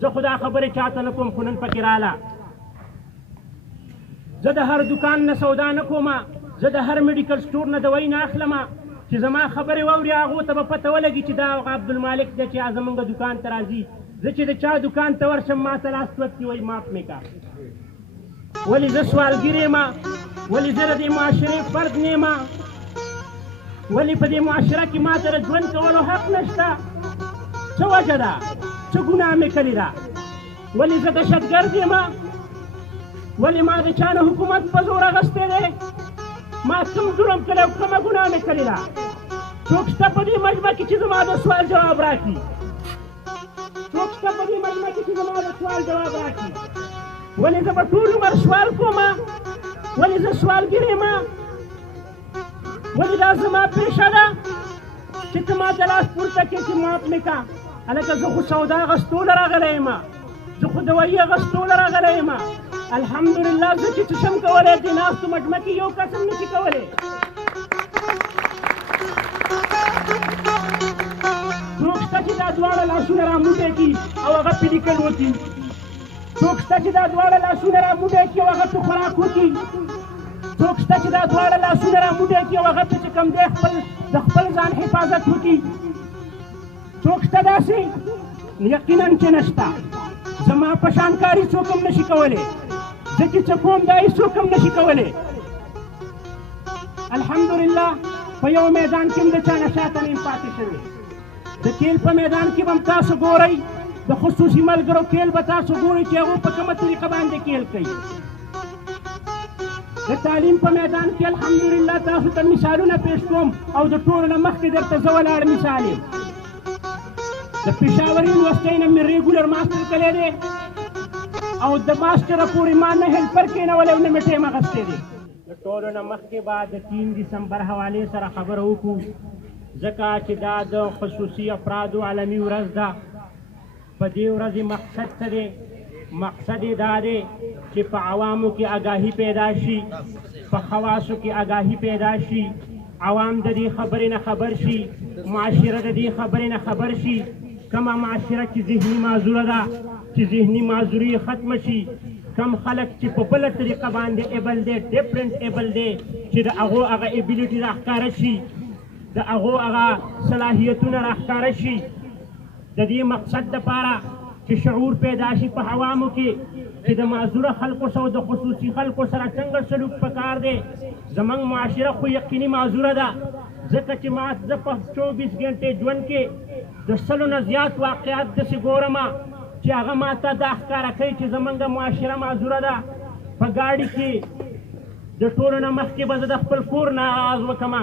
زه خو دا خبرې چاته نه کوم خو نن پکې راله زه د هر دکان نه سودا نه کومه زه د هر میډیکل سټور نه دوی نه اخلمه چې زما خبرې واوري هغو ته به پته ولګي چې دا عبدالمالک دی چې زمونږ دکان ته راځي زه چې د چا دکان ته ورشم ما ته لاس توتکي وایي معاف مې کا ولې زه سوالګر یم ولې زه د دې معاشرې فرد نه یم ولې په دې معاشره کې ما ته د ژوند کولو حق نشته څه وجه ده څه ګناه مې کړې ده ولې زه دهشتګرد یم ولې ما د چا نه حکومت په زور اخیستی دی ما کوم جرم کړی او کومه ګناه مې کړې ده څوک شته په دې مجمع کې چې زما د سوال جواب راکړي څوک شته په دې مجمع کې چې زما د سوال جواب راکړي ولې زه به ټول عمر سوال کوم ولې زه سوالګر یم ولې دا زما پیشه ده چې ته ما ته لاس پورته کړې چې معاف مې کا هلکه زه خو سودا اخیستوله راغلی یم زه خو دوایي اخیستوله راغلی یم الحمدلله زه چې څه شم کولی دې ناستو مجمع کې یو کس هم نشي کولی څوک شته چې دا دواړه لاسونه راموټی کړي او هغه پیډیکل وکړي څوک شته چې دا دواړه لاسونه راموټی کړي او هغه په خوراک وکړي څوک شته چې دا دواړه لاسونه راموټی کړي او هغه په چې کوم دی د خپل ځان حفاظت وکړي څوک شته داسې یقینا چې نشته زما په شان کاري څوک هم نشي کولی زه چې څه کوم دا هېڅوک هم نشي کولی الحمدلله په یو میدان کې هم د چا نه شاته نه یم پاتې شوی د کیل په میدان کې به هم تاسو ګورئ د خصوصي ملګرو کیل به تاسو ګورئ چې هغوی په کومه طریقه باندې کیل کوي د تعلیم په میدان کې الحمدلله تاسو ته مثالونه پیش کوم او د ټولو نه مخکې درته زه ولاړ مثال یم د پېښور یونیورسټۍ نه مې ریګولر ماسټر کړی دی او د ماسټره پورې ما نه هیلپر کېنولی او نه مې ټیم اخیستی دی د ټولو نه مخکې به د 3 ډسمبر حوالې سره خبره وکړو ځکه چې دا د خصوصي افرادو عالمي ورځ ده په دې ورځې مقصد څه دی مقصد یې دا دی چې په عوامو کې آګاهي پیدا شي په خواصو کې آګاهي پیدا شي عوام د دې خبرې نه خبر شي معاشره د دې خبرې نه خبر شي کومه معاشره چې ذهني معذوره ده چې ذهني معذوري ختمه شي کم خلک چې په بله طریقه باندې ایبل دی ډفرنټ ایبل دی چې د هغو هغه ایبیلیټي راښکاره شي د هغو هغه صلاحیتونه راښکاره شي د دې مقصد دپاره چې شعور پیدا شي په عوامو کې چې د معذوره خلکو سره د خصوصي خلکو سره څنګه سلوک پکار دی زموږ معاشره خو یقیني معذوره ده ځکه چې زه په 24 ګنټې ژوند کې د 100 نه زیات واقعات داسې ګورم چې هغه ما ته دا ښکاره کوي چې زموږ معاشره معذوره ده په ګاډي کې د ټولو نه مخکې به زه د خپل کور نه آغاز وکړم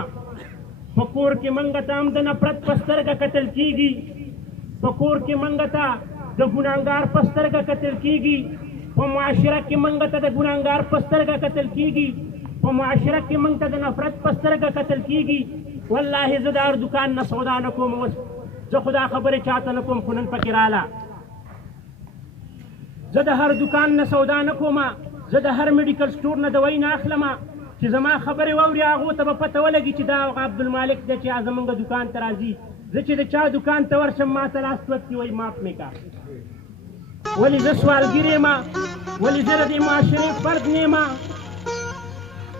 په کور کې موږ ته هم د نفرت په سترګه کتل کېږي په کور کې موږ ته د ګناهګار په سترګه کتل کېږي په معاشره کې موږ ته د ګناهګار په سترګه کتل کېږي په معاشره کې موږ ته د نفرت په سترګه کتل کېږي والله زه د هر دکان نه سودا نه کوم اوس زه خو دا خبرې چاته نه کوم خو نن پکې راله زه د هر دکان نه سودا نه کوم زه د هر میډیکل سټور نه دوی نه اخلم چې زما خبرې واوري هغو ته به پته ولګي چې دا عبدالمالک دی چې زمونږ دکان ته راځي زه چې د چا دکان ته ورشم ما ته لاس توتکي وایي معاف مې کا ولې زه سوالګر یم ولې زه د دې معاشرې فرد نه یم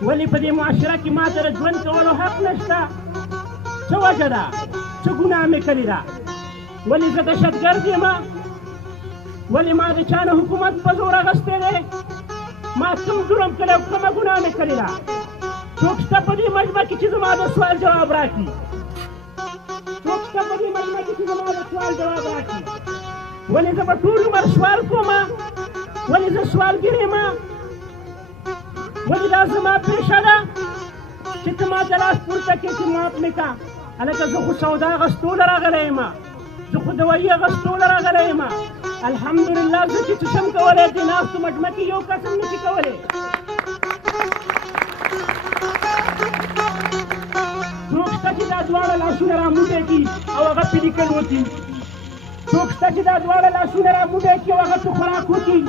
ولې په دې معاشره کې ما ته د ژوند کولو حق نشته څه وجه ده څه ګناه مې کړې ده ولې زه دهشتګرد یم ولې ما د چا نه حکومت په زور اخیستی دی ما کوم جرم کړی او کومه ګناه مې کړې ده څوک شته په دې مجمع کې چې زما د سوال جواب راکړي څوک شته په دې مجمع کې چې زما د سوال جواب راکړي ولې زه به ټول عمر سوال کوم ولې زه سوالګر یم ولې دا زما پیشه ده چې ته ما ته لاس پورته کړې چې معاف مې کا هلکه زه خو سودا اخیستوله راغلی یم زه خو دوایي اخیستوله راغلی یم الحمدلله زه چې څه شم کولی دې ناستو مجمع کې یو کس هم نشي کولی څوک شته چې دا دواړه لاسونه راموټی کړي او هغه پیډیکل وکړي څوک شته چې دا دواړه لاسونه راموټی کړي او هغه په خوراک وکړي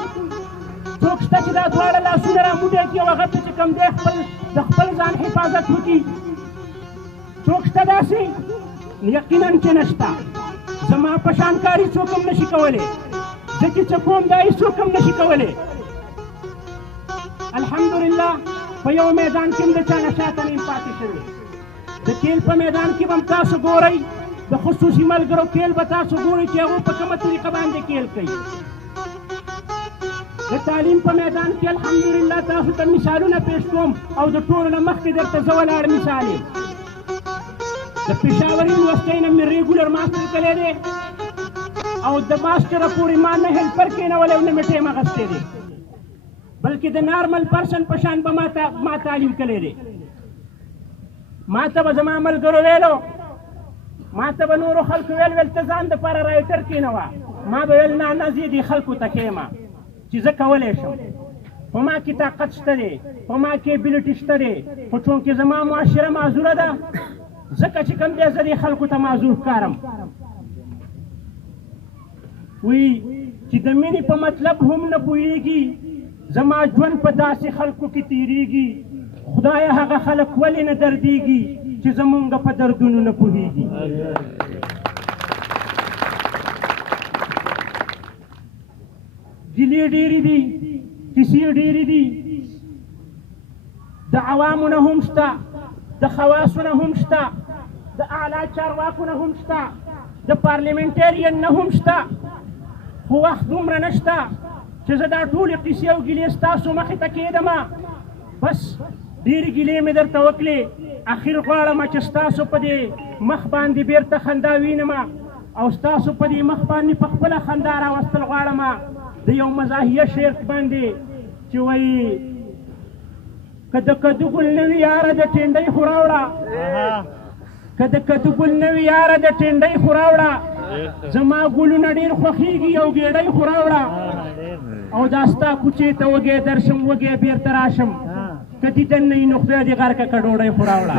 څوک شته چې دا دواړه لاسونه راموټی کړي او هغه په چې کوم دی د خپل ځان حفاظت وکړي څوک شته داسې یقینا چې نشته زما په شان کاري څوک هم نشي کولی چې څه کوم دا هېڅوک هم نشي کولی. الحمدلله په یو میدان کې هم د چا نه شاته نه یم پاتې شوی. د کیل په میدان کې به هم تاسو ګورئ، د خصوصي ملګرو کیل به تاسو ګورئ چې هغوی په کومه طریقه باندې کیل کوي. د تعلیم په میدان کې الحمدلله تاسو ته مثالونه پیش کوم او د ټولو نه مخکې درته زه ولاړ مثال یم. د پېښور یونیورسټۍ نه مې ریګولر ماسټر کلی دی او د ماسټره پورې ما نه هیلپر کېنولی او نه مې ټیم اخیستی دی، بلکې د نارمل پرسن په شان به ما تعلیم کلی دی. ما ته به زما ملګرو ویلو، ما ته به نورو خلکو ویل ته ځان دپاره رایټر کېنوه، ما به ویل نه زه دې خلکو ته کښېمه چې زه کولی شم. په ما کې طاقت شته دی، په ما کې ابیلیټي شته دی، خو چونکې زما معاشره معذوره ده ځکه چې کوم دی زه دې خلکو ته معذور ښکارم. وی چې د مینې په مطلب هم نه پوهېږي، زما ژوند په داسې خلکو کې تېرېږي، خدایه هغه خلک ولې نه دردېږي چې زمونږ په دردونو نه پوهېږي. ګیلې ډېرې دي، کیسې ډېرې دي، د عوامو نه هم شته، د خواصو نه هم شته، د اعلی چارواکو نه هم شته، د پارلیمنټرین نه هم شته، خو وخت دومره نشته چې زه دا ټولې قیسې او ګیلې ستاسو مخې ته کېږدمه. بس ډېرې ګیلې مې درته وکړې، اخر غواړم چې ستاسو په دې مخ باندې بېرته خندا وینم او ستاسو په دې مخ باندې په خپله خندا راوستل غواړم د یو مزاحیه شعر باندې چې وایي که د کدو ګل نه وي یاره د ټینډۍ خو راوړه، که د کدو ګل نه وي یاره د ټینډۍ خو راوړه، زما ګلونه ډېر خوښېږي یو ګېډۍ خو راوړه، او دا ستا کوڅې ته وږی درشم وږی بېرته راشم، که دیدن نه وي نو خدای دې غرقه که ډوډۍ خو راوړه.